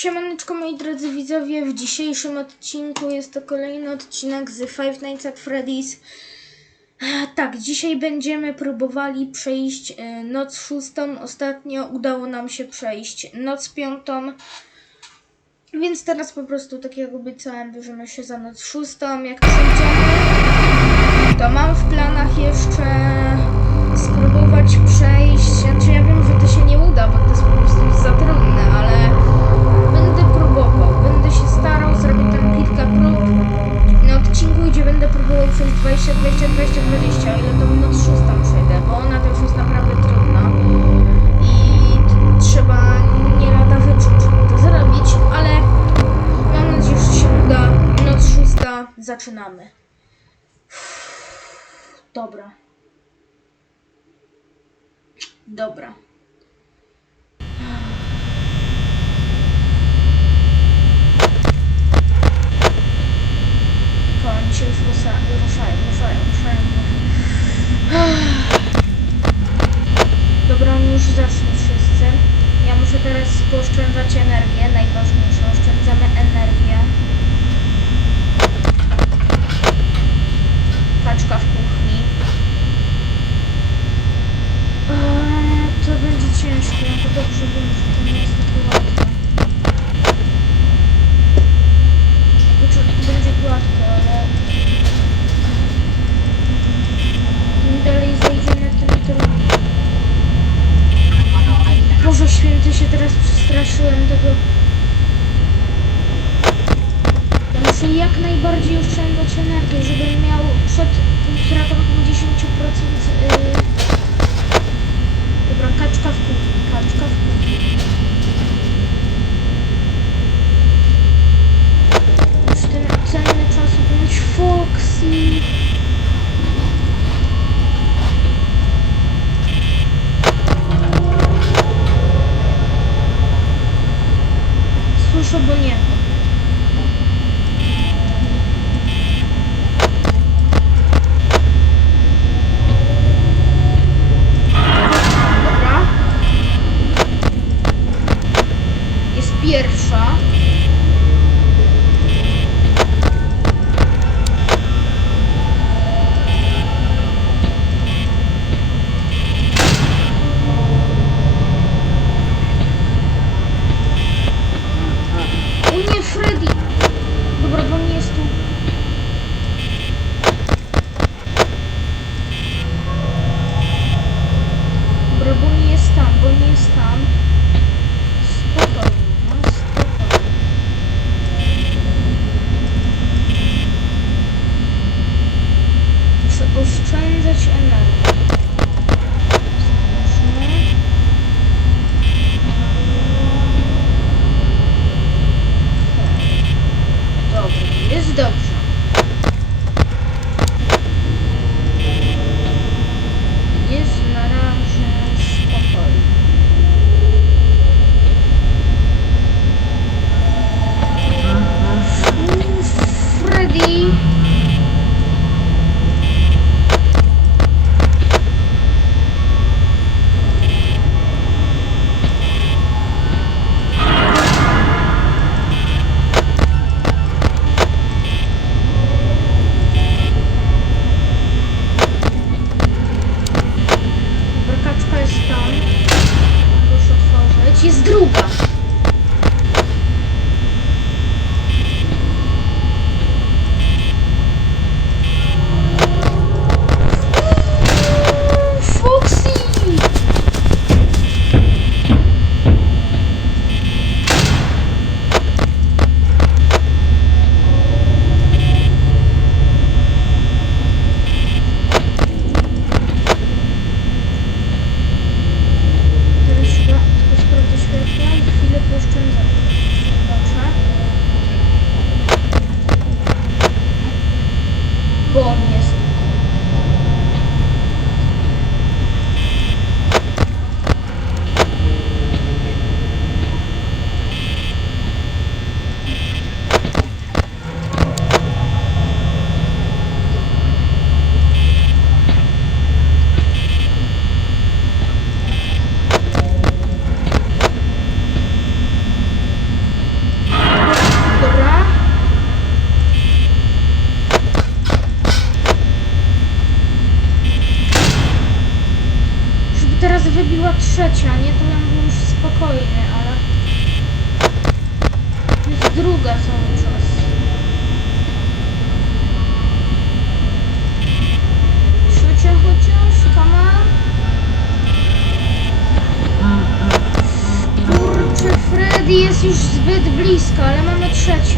Siemaneczko moi drodzy widzowie, w dzisiejszym odcinku jest to kolejny odcinek z Five Nights at Freddy's. Tak, dzisiaj będziemy próbowali przejść e, noc szóstą, ostatnio udało nam się przejść noc piątą. Więc teraz po prostu tak jak obiecałem bierzemy się za noc szóstą, jak przejdziemy to mam w zaczynamy. Dobra. Dobra. Kochani, się już ruszają, ruszają, ruszają, ruszają. Bom, minhas blisko, ale mamy trzeci.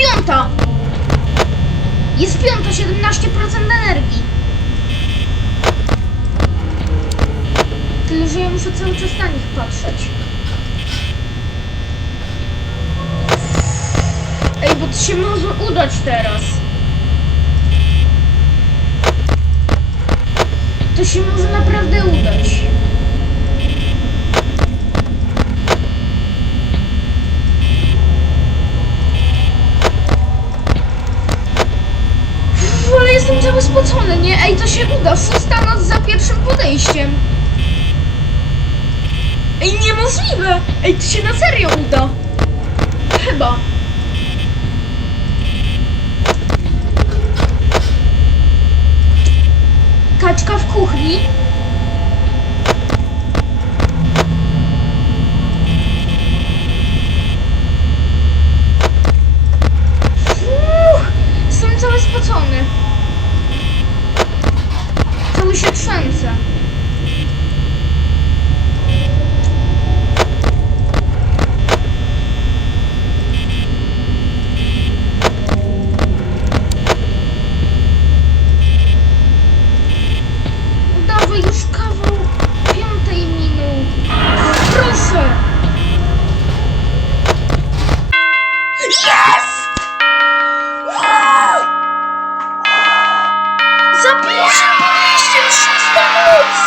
piąta! Jest piąta, 17% energii. Tyle, że ja muszę cały czas na nich patrzeć. Ej, bo to się może udać teraz. To się może naprawdę udać. Ej, to się na serio uda. Chyba. Kaczka w kuchni. Woo!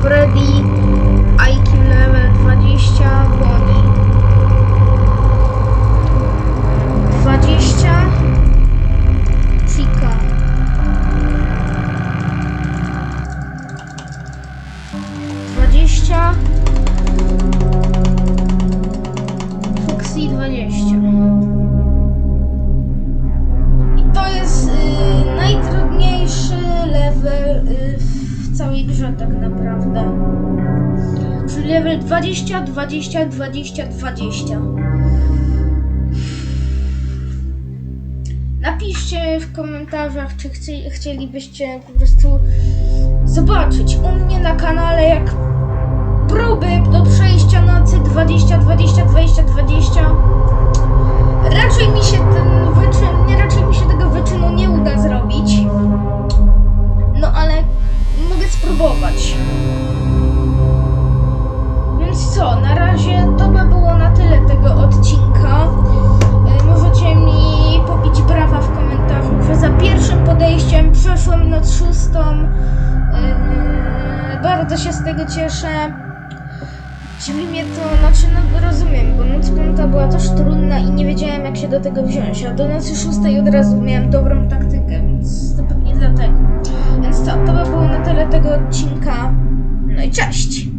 Freddy, IQ level 20, Bonnie. 20 całej grze tak naprawdę. Czyli level 20, 20, 20, 20. Napiszcie w komentarzach, czy chcielibyście po prostu zobaczyć u mnie na kanale, jak E, Bardzo się z tego cieszę. Dziwi mnie to, znaczy no rozumiem, bo noc piąta była też trudna i nie wiedziałem jak się do tego wziąć, a do nocy szóstej od razu miałem dobrą taktykę, więc to pewnie dlatego. Więc co, to by było na tyle tego odcinka. No i cześć!